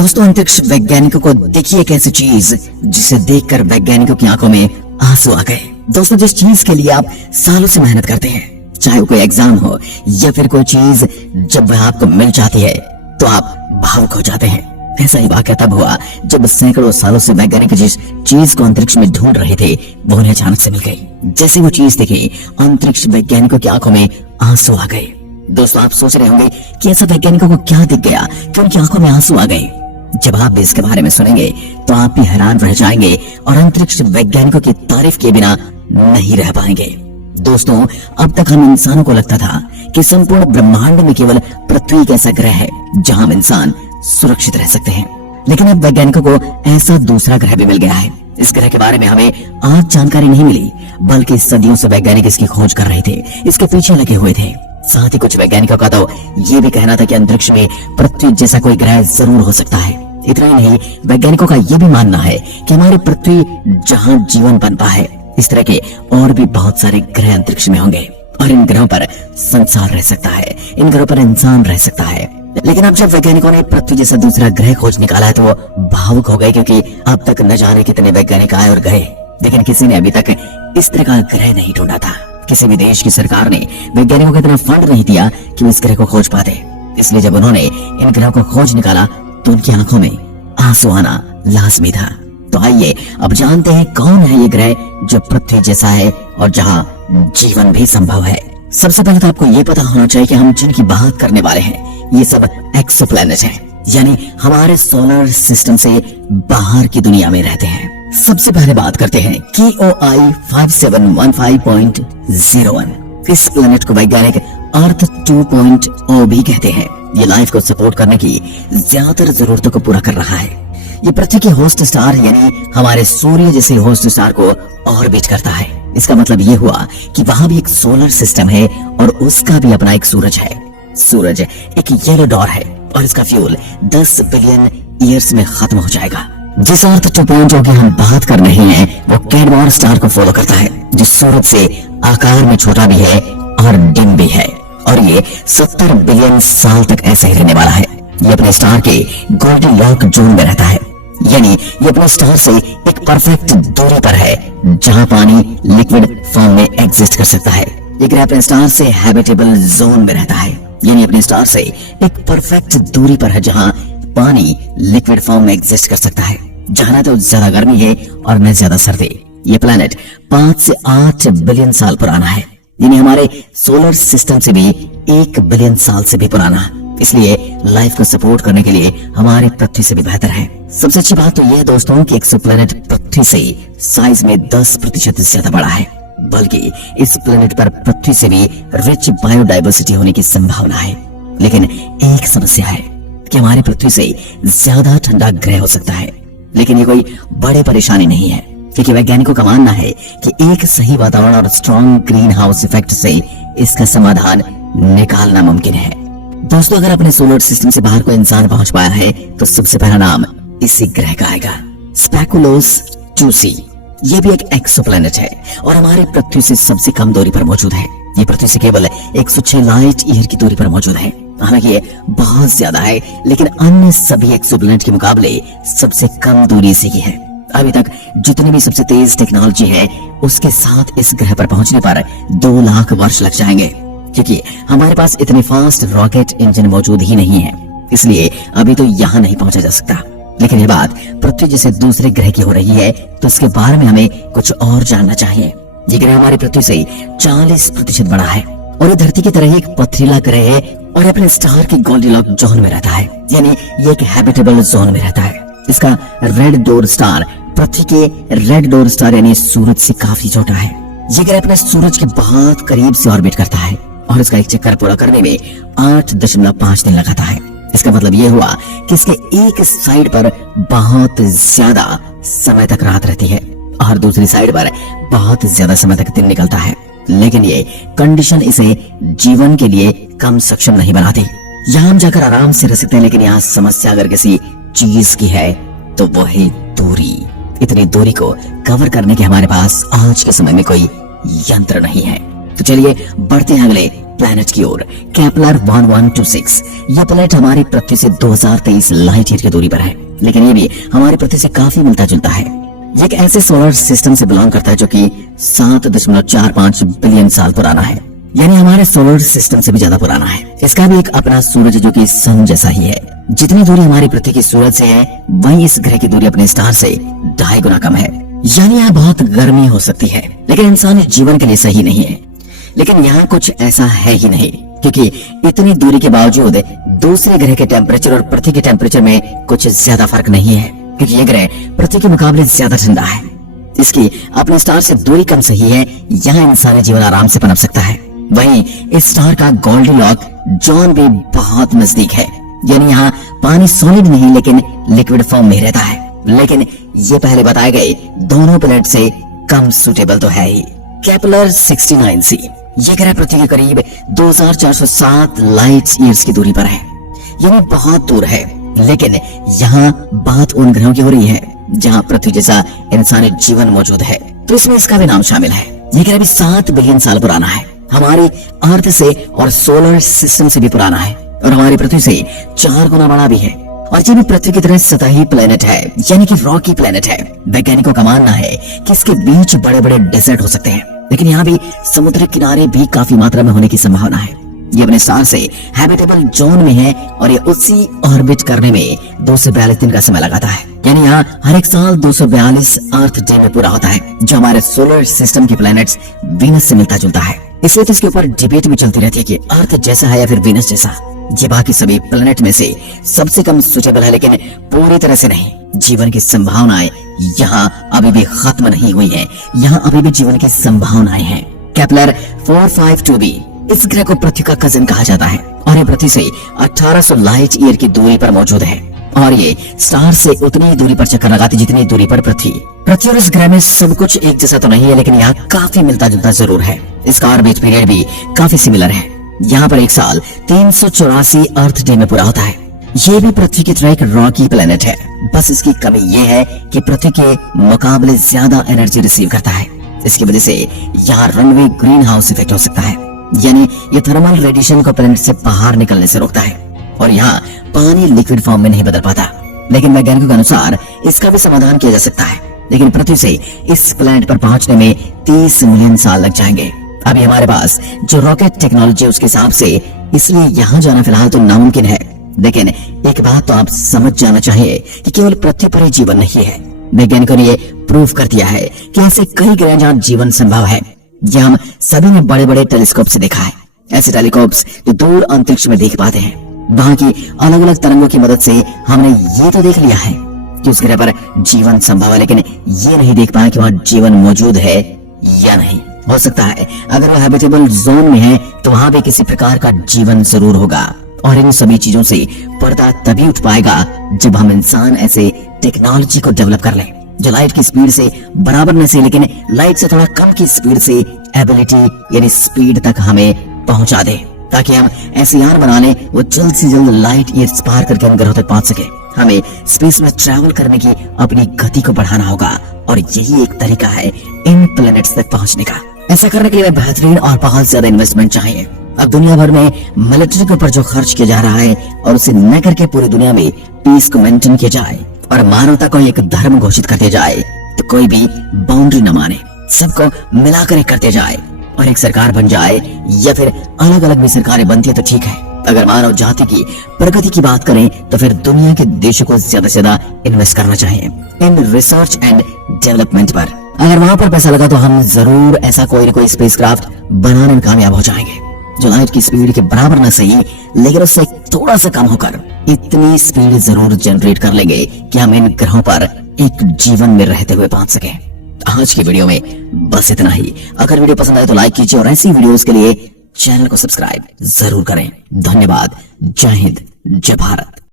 दोस्तों, अंतरिक्ष वैज्ञानिकों को देखिए एक ऐसी चीज जिसे देखकर वैज्ञानिकों की आंखों में आंसू आ गए। दोस्तों, जिस चीज के लिए आप सालों से मेहनत करते हैं, चाहे वो कोई एग्जाम हो या फिर कोई चीज, जब वह आपको मिल जाती है तो आप भावुक हो जाते हैं। ऐसा ही वाकया तब हुआ जब सैकड़ों सालों से वैज्ञानिक जिस चीज को अंतरिक्ष में ढूंढ रहे थे वो उन्हें अचानक से मिल गई। जैसे वो चीज दिखी, अंतरिक्ष वैज्ञानिकों की आंखों में आंसू आ गए। दोस्तों, आप सोच रहे होंगे कि ऐसा वैज्ञानिकों को क्या दिख गया कि उनकी आंखों में आंसू आ गए। जब आप भी इसके बारे में सुनेंगे तो आप भी हैरान रह जाएंगे और अंतरिक्ष वैज्ञानिकों की तारीफ किए बिना नहीं रह पाएंगे। दोस्तों, अब तक हम इंसानों को लगता था कि संपूर्ण ब्रह्मांड में केवल पृथ्वी एक ऐसा ग्रह है जहां हम इंसान सुरक्षित रह सकते हैं, लेकिन अब वैज्ञानिकों को ऐसा दूसरा ग्रह भी मिल गया है। इस ग्रह के बारे में हमें आज जानकारी नहीं मिली, बल्कि सदियों से वैज्ञानिक इसकी खोज कर रहे थे, इसके पीछे लगे हुए थे। साथ ही कुछ वैज्ञानिकों का तो ये भी कहना था कि अंतरिक्ष में पृथ्वी जैसा कोई ग्रह जरूर हो सकता है। इतना ही नहीं, वैज्ञानिकों का यह भी मानना है कि हमारी पृथ्वी जहां जीवन पनपा है, इस तरह के और भी बहुत सारे ग्रह अंतरिक्ष में होंगे और इन ग्रहों पर संसार रह सकता है, इन ग्रहों पर इंसान रह सकता है। लेकिन अब जब वैज्ञानिकों ने पृथ्वी जैसा दूसरा ग्रह खोज निकाला है तो वो भावुक हो गए, क्योंकि अब तक न जाने कितने वैज्ञानिक आए और गए, लेकिन किसी ने अभी तक इस तरह का ग्रह नहीं ढूंढा था। किसी भी देश की सरकार ने वैज्ञानिकों को इतना फंड नहीं दिया कि वो इस ग्रह को खोज पाते। इसलिए जब उन्होंने इन ग्रहों को खोज निकाला तो उनकी आंखों में आंसू आना लाजमी था। तो आइए अब जानते हैं कौन है ये ग्रह जो पृथ्वी जैसा है और जहां जीवन भी संभव है। सबसे पहले तो आपको ये पता होना चाहिए कि हम जिनकी बात करने वाले हैं ये सब एक्सोप्लैनेट हैं, यानी हमारे सोलर सिस्टम से बाहर की दुनिया में रहते हैं। सबसे पहले बात करते हैं KOI 5715.01। इस प्लेनेट को वैज्ञानिक अर्थ 2.0 भी कहते हैं। ये लाइफ को सपोर्ट करने की ज्यादातर जरूरतों को पूरा कर रहा है। ये पृथ्वी के होस्ट स्टार यानी हमारे सूर्य जैसे होस्ट स्टार को ऑर्बिट करता है। इसका मतलब ये हुआ कि वहां भी एक सोलर सिस्टम है और उसका भी अपना एक सूरज है। सूरज एक येलो डॉर है और इसका फ्यूल 10 बिलियन ईयर्स में खत्म हो जाएगा। जिस अर्थ 2.0 की हम बात कर रहे हैं वो कैडमॉर स्टार को फॉलो करता है, जो सूरज से आकार में छोटा भी है और डिम भी है, और ये 70 बिलियन साल तक ऐसा ही रहने वाला है। ये अपने स्टार के गोल्डीलॉक जोन में रहता है, यानी ये अपने स्टार से एक परफेक्ट दूरी पर है जहां पानी लिक्विड फॉर्म में एग्जिस्ट कर सकता है। ये ग्रह अपने स्टार से हैबिटेबल जोन में रहता है, यानी अपने स्टार से एक परफेक्ट दूरी पर है जहां पानी लिक्विड फॉर्म में एग्जिस्ट कर सकता है, जहां न तो ज्यादा गर्मी है और न ज्यादा सर्दी। ये प्लैनेट 5 से 8 बिलियन साल पुराना है, यानी हमारे सोलर सिस्टम से भी 1 बिलियन साल से भी पुराना। इसलिए लाइफ को सपोर्ट करने के लिए हमारे पृथ्वी से भी बेहतर है। सबसे अच्छी बात तो यह है दोस्तों कि एक्सोप्लैनेट पृथ्वी से साइज में 10% ज्यादा बड़ा है, बल्कि इस प्लेनेट पर पृथ्वी से भी रिच बायोडाइवर्सिटी होने की संभावना है। लेकिन एक समस्या है कि हमारी पृथ्वी से ज्यादा ठंडा ग्रह हो सकता है, लेकिन ये कोई बड़ी परेशानी नहीं है, क्योंकि वैज्ञानिकों का मानना है कि एक सही वातावरण और स्ट्रॉन्ग ग्रीन हाउस इफेक्ट से इसका समाधान निकालना मुमकिन है। दोस्तों, अगर अपने सोलर सिस्टम से बाहर कोई इंसान पहुंच पाया है तो सबसे पहला नाम इसी ग्रह का आएगा, स्पेकुलोस 2c। ये भी एक एक्सोप्लैनेट है और हमारी पृथ्वी से सबसे कम दूरी पर मौजूद है। ये पृथ्वी से केवल 106 लाइट ईयर की दूरी पर मौजूद है। हालांकि ये बहुत ज्यादा है, लेकिन अन्य सभी एक्सोप्लैनेट के मुकाबले सबसे कम दूरी से ही है। अभी तक जितनी भी सबसे तेज टेक्नोलॉजी है उसके साथ इस ग्रह पर पहुंचने पर 2 लाख वर्ष लग जाएंगे, क्योंकि हमारे पास इतने फास्ट रॉकेट इंजन मौजूद ही नहीं है। इसलिए अभी तो यहाँ नहीं पहुंचा जा सकता। लेकिन ये बात पृथ्वी जैसे दूसरे ग्रह की हो रही है तो इसके बारे में हमें कुछ और जानना चाहिए। ये ग्रह हमारी पृथ्वी से 40% बड़ा है और ये धरती की तरह ही एक पथरीला ग्रह है और अपने स्टार के गोल्डीलॉक जोन में रहता है, यानी ये एक हैबिटेबल जोन में रहता है। इसका रेड डोर स्टार पृथ्वी के रेड डोर स्टार यानी सूरज से काफी छोटा है। ये ग्रह अपने सूरज के बहुत करीब से ऑर्बिट करता है और इसका एक चक्कर पूरा करने में 8.5 दिन लगाता है। इसका मतलब ये हुआ कि इसके एक साइड पर बहुत ज्यादा समय तक रात रहती है और दूसरी साइड पर बहुत ज्यादा समय तक दिन निकलता है। लेकिन ये कंडीशन इसे जीवन के लिए कम सक्षम नहीं बनाती। यहाँ हम जाकर आराम से रह सकते हैं, लेकिन यहाँ समस्या अगर किसी चीज की है तो वो है दूरी। इतनी दूरी को कवर करने के हमारे पास आज के समय में कोई यंत्र नहीं है। तो चलिए बढ़ते हैं अगले प्लैनेट की ओर, केपलर 1126। यह प्लैनेट हमारी पृथ्वी से 2023 लाइट ईयर की दूरी पर है, लेकिन ये भी हमारी पृथ्वी से काफी मिलता जुलता है। ये एक ऐसे सोलर सिस्टम से बिलोंग करता है जो कि 7.45 बिलियन साल पुराना है, यानी हमारे सोलर सिस्टम से भी ज्यादा पुराना है। इसका भी एक अपना सूरज जो कि सन जैसा ही है। जितनी दूरी हमारी पृथ्वी की सूरज से है, वही इस ग्रह की दूरी अपने स्टार से 2.5 गुना कम है। यानी यहाँ बहुत गर्मी हो सकती है, लेकिन इंसानी जीवन के लिए सही नहीं है। लेकिन यहाँ कुछ ऐसा है ही नहीं, क्योंकि इतनी दूरी के बावजूद दूसरे ग्रह के टेम्परेचर और पृथ्वी के टेम्परेचर में कुछ ज्यादा फर्क नहीं है, क्योंकि ये ग्रह पृथ्वी के मुकाबले ज्यादा ठंडा है। इसकी अपने स्टार से दूरी कम सही है, यहाँ इंसानी जीवन आराम से पनप सकता है। वहीं इस स्टार का गोल्डीलॉक जोन भी बहुत नजदीक है, यानी यहाँ पानी सॉलिड नहीं लेकिन लिक्विड फॉर्म में रहता है। लेकिन ये पहले बताए गए दोनों प्लैनेट से कम सुटेबल तो है ही। केपलर 69c ये ग्रह पृथ्वी के करीब 2407 लाइट ईयर्स की दूरी पर है, यानी बहुत दूर है। लेकिन यहाँ बात उन ग्रहों की हो रही है जहाँ पृथ्वी जैसा इंसानी जीवन मौजूद है, तो इसमें इसका भी नाम शामिल है। ये ग्रह भी 7 बिलियन साल पुराना है, हमारी अर्थ से और सोलर सिस्टम से भी पुराना है, और हमारी पृथ्वी से 4 गुना बड़ा भी है। और ये भी पृथ्वी की तरह सतही प्लेनेट है, यानी कि रॉकी प्लेनेट है। वैज्ञानिकों का मानना है कि इसके बीच बड़े बड़े डेजर्ट हो सकते हैं, लेकिन यहाँ भी समुद्र किनारे भी काफी मात्रा में होने की संभावना है। ये अपने स्टार से हैबिटेबल जोन में है और ये उसी ऑर्बिट करने में 242 दिन का समय लगाता है, यानी यहाँ हर एक साल 242 अर्थ डे में पूरा होता है, जो हमारे सोलर सिस्टम के प्लैनेट्स वीनस से मिलता जुलता है। इसलिए तो इसके ऊपर डिबेट भी चलती रहती है कि अर्थ जैसा है या फिर वीनस जैसा। ये बाकी सभी प्लैनेट में से सबसे कम सुटेबल है, लेकिन पूरी तरह से नहीं। जीवन की संभावनाएं यहाँ अभी भी खत्म नहीं हुई है, यहाँ अभी भी जीवन की संभावनाएं हैं। केपलर 452b इस ग्रह को पृथ्वी का कजिन कहा जाता है, और ये पृथ्वी से 1800 लाइट ईयर की दूरी पर मौजूद है, और ये स्टार से उतनी ही दूरी पर चक्कर लगाती जितनी दूरी पर पृथ्वी। और इस ग्रह में सब कुछ एक जैसा तो नहीं है, लेकिन यहाँ काफी मिलता जुलता जरूर है। इसका ऑर्बिट पीरियड भी काफी सिमिलर है। यहाँ पर एक साल 384 अर्थ डे में पूरा होता है। ये भी पृथ्वी की तरह एक रॉकी प्लेनेट है, बस इसकी कमी ये है कि पृथ्वी के मुकाबले ज्यादा एनर्जी रिसीव करता है। इसकी वजह से यहाँ रनवे ग्रीन हाउस इफेक्ट हो सकता है, यानी ये थर्मल रेडिएशन को प्लेनेट से बाहर निकलने से रोकता है, और यहाँ पानी लिक्विड फॉर्म में नहीं बदल पाता। लेकिन वैज्ञानिकों के अनुसार इसका भी समाधान किया जा सकता है, लेकिन पृथ्वी से इस प्लैनेट पर पहुंचने में 30 मिलियन साल लग जाएंगे। अभी हमारे पास जो रॉकेट टेक्नोलॉजी है उसके हिसाब से इसलिए यहाँ जाना फिलहाल तो नामुमकिन है। लेकिन एक बात तो आप समझ जाना चाहिए कि केवल पृथ्वी पर ही जीवन नहीं है। वैज्ञानिकों ने ये प्रूव कर दिया है कि ऐसे कई ग्रह जहाँ जीवन संभव है। ये हम सभी ने बड़े बड़े टेलीस्कोप से देखा है। ऐसे टेलीस्कोप्स जो दूर अंतरिक्ष में देख पाते हैं, वहाँ की अलग अलग तरंगों की मदद से हमने ये तो देख लिया है कि उस ग्रह पर जीवन संभव है, लेकिन ये नहीं देख पाए कि वहाँ जीवन मौजूद है या नहीं। हो सकता है अगर वह हैबिटेबल जोन में है तो वहाँ भी किसी प्रकार का जीवन जरूर होगा, और इन सभी चीजों से पर्दा तभी उठ पाएगा जब हम इंसान ऐसे टेक्नोलॉजी को डेवलप कर लें जो लाइट की स्पीड से बराबर न से, लेकिन लाइट से थोड़ा कम की स्पीड से एबिलिटी यानी स्पीड तक हमें पहुंचा दे, ताकि हम ऐसे यार बना लें वो जल्द से जल्द लाइट ईयर्स पार करके हम ग्रहों तक पहुंच सके। हमें स्पेस में ट्रैवल करने की अपनी गति को बढ़ाना होगा, और यही एक तरीका है इन प्लैनेट्स तक पहुंचने का। ऐसा करने के लिए बेहतरीन और बहुत ज्यादा इन्वेस्टमेंट चाहिए। अब दुनिया भर में मिलिट्री के ऊपर जो खर्च किया जा रहा है, और उसे न करके पूरी दुनिया में पीस को मेंटेन किया जाए और मानवता को एक धर्म घोषित कर दिया जाए, तो कोई भी बाउंड्री न माने, सबको मिलाकर एक करते जाए और एक सरकार बन जाए, या फिर अलग अलग भी सरकारें बनती है तो ठीक है। अगर मानव जाति की प्रगति की बात करें तो फिर दुनिया के देशों को ज्यादा से ज्यादा इन्वेस्ट करना चाहिए इन रिसर्च एंड डेवलपमेंट पर। अगर वहां पर पैसा लगा तो हम जरूर ऐसा कोई न कोई स्पेसक्राफ्ट बनाने में कामयाब हो जाएंगे जो लाइट की स्पीड के बराबर न सही, लेकिन उससे थोड़ा सा कम होकर इतनी स्पीड जरूर जनरेट कर लेंगे कि हम इन ग्रहों पर एक जीवन में रहते हुए पहुंच सके। आज की वीडियो में बस इतना ही। अगर वीडियो पसंद आए तो लाइक कीजिए, और ऐसी वीडियोस के लिए चैनल को सब्सक्राइब जरूर करें। धन्यवाद। जय हिंद, जय भारत।